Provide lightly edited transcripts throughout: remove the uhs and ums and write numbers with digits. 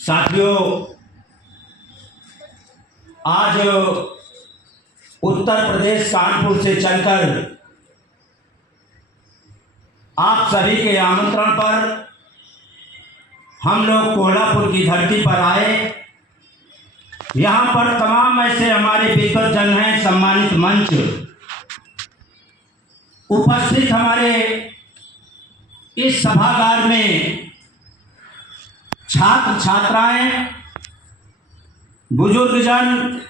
साथियों, आज उत्तर प्रदेश कानपुर से चलकर आप सभी के आमंत्रण पर हम लोग कोल्हापुर की धरती पर आए। यहाँ पर तमाम ऐसे हमारे विद्वत जन हैं, सम्मानित मंच उपस्थित हमारे इस सभागार में छात्र छात्राएं, बुजुर्गजन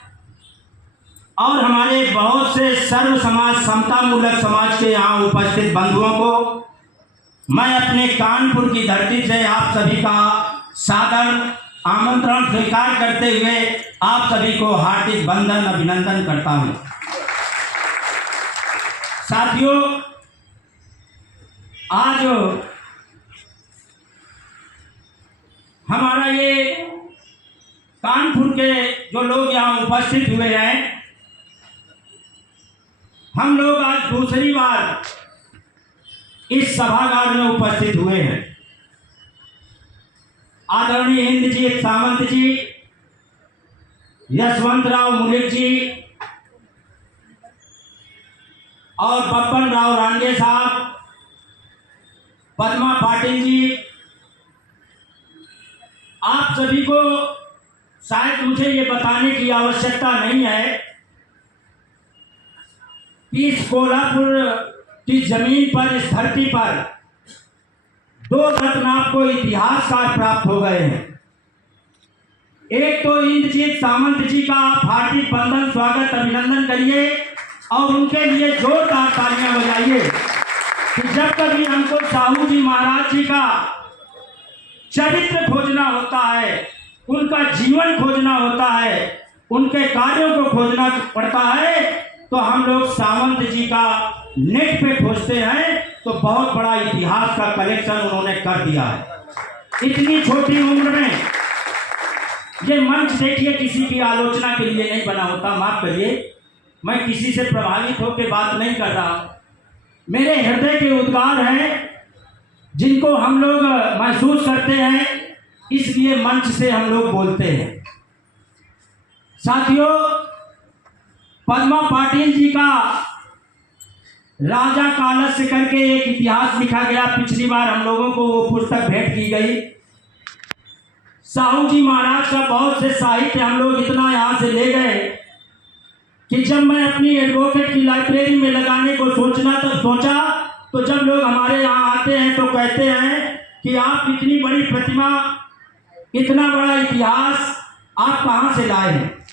और हमारे बहुत से सर्व समाज समता मूलक समाज के यहाँ उपस्थित बंधुओं को मैं अपने कानपुर की धरती से आप सभी का सादर आमंत्रण स्वीकार करते हुए आप सभी को हार्दिक वंदन अभिनंदन करता हूँ। साथियों, आज हमारा ये कानपुर के जो लोग यहाँ उपस्थित हुए हैं, हम लोग आज दूसरी बार इस सभागार में उपस्थित हुए हैं। आदरणीय इंद्रजीत सावंत जी, यशवंतराव मुलिक जी और बब्बन राव रांगे साहब, पद्मा पाटिल जी, आप सभी को शायद मुझे ये बताने की आवश्यकता नहीं है कि इस कोल्हापुर की जमीन पर, इस धरती पर दो रत्न आपको इतिहासकार प्राप्त हो गए हैं। एक तो इंद्रजीत सावंत जी का आप हार्दिक वंदन, स्वागत, अभिनंदन करिए और उनके लिए जोरदार तालियां बजाइए कि जब कभी हमको साहू जी महाराज जी का चरित्र खोजना होता है, उनका जीवन खोजना होता है, उनके कार्यों को खोजना पड़ता है, तो हम लोग सावंत जी का नेट पे खोजते हैं तो बहुत बड़ा इतिहास का कलेक्शन उन्होंने कर दिया है। इतनी छोटी उम्र में ये मंच देखिए, किसी की आलोचना के लिए नहीं बना होता, माफ करिए, मैं किसी से प्रभावित होकर बात नहीं कर रहा। मेरे हृदय के उद्गार हैं जिनको हम लोग महसूस करते हैं, इसलिए मंच से हम लोग बोलते हैं। साथियों, पद्मा पाटिल जी का राजा कालस्य करके एक इतिहास लिखा गया। पिछली बार हम लोगों को वो पुस्तक भेंट की गई। साहू जी महाराज का बहुत से साहित्य हम लोग इतना यहाँ से ले गए कि जब मैं अपनी एडवोकेट की लाइब्रेरी में लगाने को सोचा तो जब लोग हमारे यहाँ आते हैं तो कहते हैं कि आप इतनी बड़ी प्रतिमा, इतना बड़ा इतिहास आप कहाँ से लाए हैं।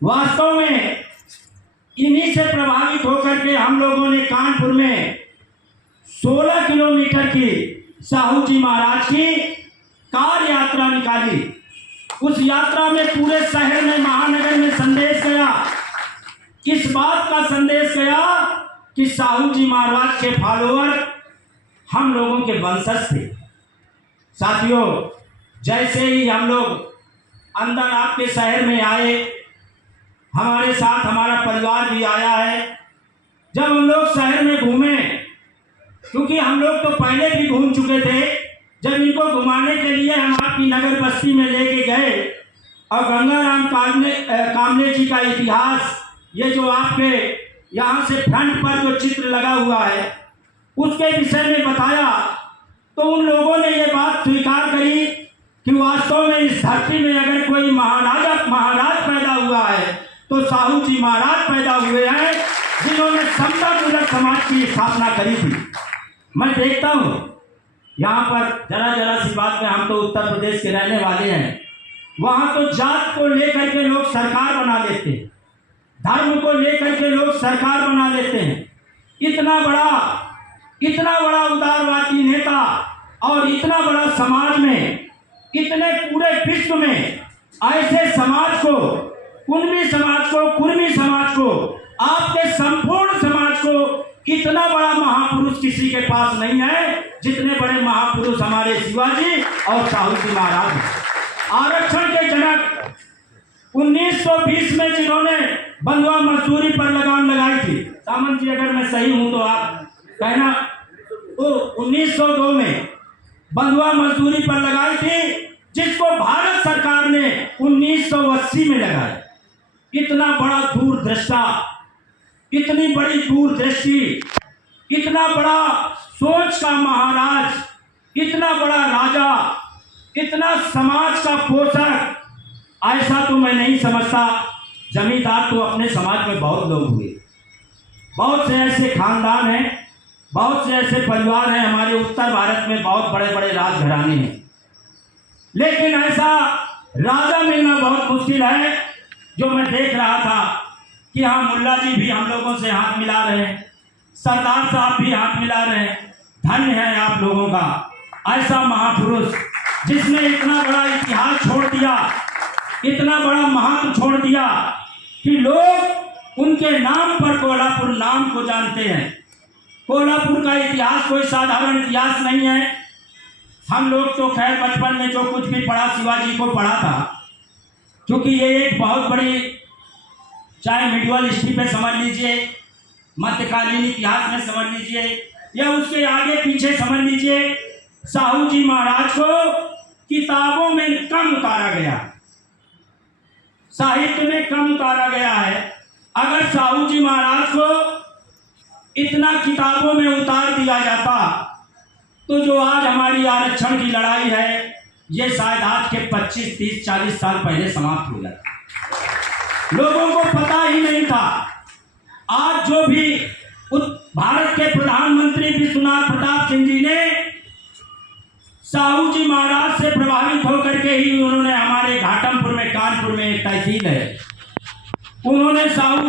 वास्तव में इन्हीं से प्रभावित होकर के हम लोगों ने कानपुर में 16 किलोमीटर की साहू जी महाराज की कार यात्रा निकाली। उस यात्रा में पूरे शहर में, महानगर में संदेश गया। किस बात का संदेश गया कि साहू जी महाराज के फॉलोअर हम लोगों के वंशज थे। साथियों, जैसे ही हम लोग अंदर आपके शहर में आए, हमारे साथ हमारा परिवार भी आया है। जब हम लोग शहर में घूमे, क्योंकि हम लोग तो पहले भी घूम चुके थे, जब इनको घुमाने के लिए हम आपकी नगर बस्ती में लेके गए और गंगाराम कामले जी का इतिहास, ये जो आपके यहाँ से फ्रंट पर जो चित्र लगा हुआ है, उसके विषय में बताया, तो उन लोगों ने ये बात स्वीकार करी कि वास्तव में इस धरती में अगर कोई महाराज पैदा हुआ है तो साहू जी महाराज पैदा हुए हैं, जिन्होंने समता मूलक समाज की स्थापना करी थी। मैं देखता हूँ यहाँ पर जरा सी बात में, हम तो उत्तर प्रदेश के रहने वाले हैं, वहाँ तो जात को लेकर के लोग सरकार बना लेते हैं, धर्म को लेकर के लोग सरकार बना लेते हैं। इतना बड़ा उदारवादी नेता और इतना बड़ा समाज में, इतने पूरे विश्व में ऐसे समाज को, कुर्मी समाज को, आपके संपूर्ण समाज को, इतना बड़ा महापुरुष किसी के पास नहीं है जितने बड़े महापुरुष हमारे शिवाजी और साहू जी महाराज। आरक्षण के जनक 1920 में जिन्होंने बंधुआ मजदूरी पर लगाम लगाई थी, सामंत जी अगर मैं सही हूं तो आप कहना, तो 1902 में बंधुआ मजदूरी पर लगाई थी, जिसको भारत 1980 में लगाए। इतना बड़ा दूरदृष्टा, इतनी बड़ी दूरदृष्टि, इतना बड़ा सोच का महाराज, इतना बड़ा राजा, इतना समाज का पोषक, ऐसा तो मैं नहीं समझता। जमींदार तो अपने समाज में बहुत लोग हुए, बहुत से ऐसे खानदान हैं, बहुत से ऐसे परिवार हैं हमारे उत्तर भारत में, बहुत बड़े बड़े राजघराने हैं, लेकिन ऐसा राजा मिलना बहुत मुश्किल है। जो मैं देख रहा था कि हाँ, मुल्ला जी भी हम लोगों से हाथ मिला रहे हैं, सरदार साहब भी हाथ मिला रहे हैं। धन्य है आप लोगों का, ऐसा महापुरुष जिसने इतना बड़ा इतिहास छोड़ दिया, इतना बड़ा महत्व छोड़ दिया कि लोग उनके नाम पर कोल्हापुर नाम को जानते हैं। कोल्हापुर का इतिहास कोई साधारण इतिहास नहीं है। हम लोग तो खैर बचपन में जो कुछ भी पढ़ा शिवाजी को पढ़ा था, क्योंकि ये एक बहुत बड़ी, चाहे मिडिवल हिस्ट्री पे समझ लीजिए, मध्यकालीन इतिहास में समझ लीजिए, या उसके आगे पीछे समझ लीजिए, साहू जी महाराज को किताबों में कम उतारा गया, साहित्य में कम उतारा गया है। अगर साहू जी महाराज को इतना किताबों में उतार दिया जाता तो जो आज हमारी आरक्षण की लड़ाई है, ये शायद आज के 25, 30, 40 साल पहले समाप्त हो जाता। लोगों को पता ही नहीं था। आज जो भी भारत के प्रधानमंत्री विश्वनाथ प्रताप सिंह जी ने साहू जी महाराज से प्रभावित होकर के ही उन्होंने हमारे घाटमपुर में, कानपुर में एक तहसील है, उन्होंने साहू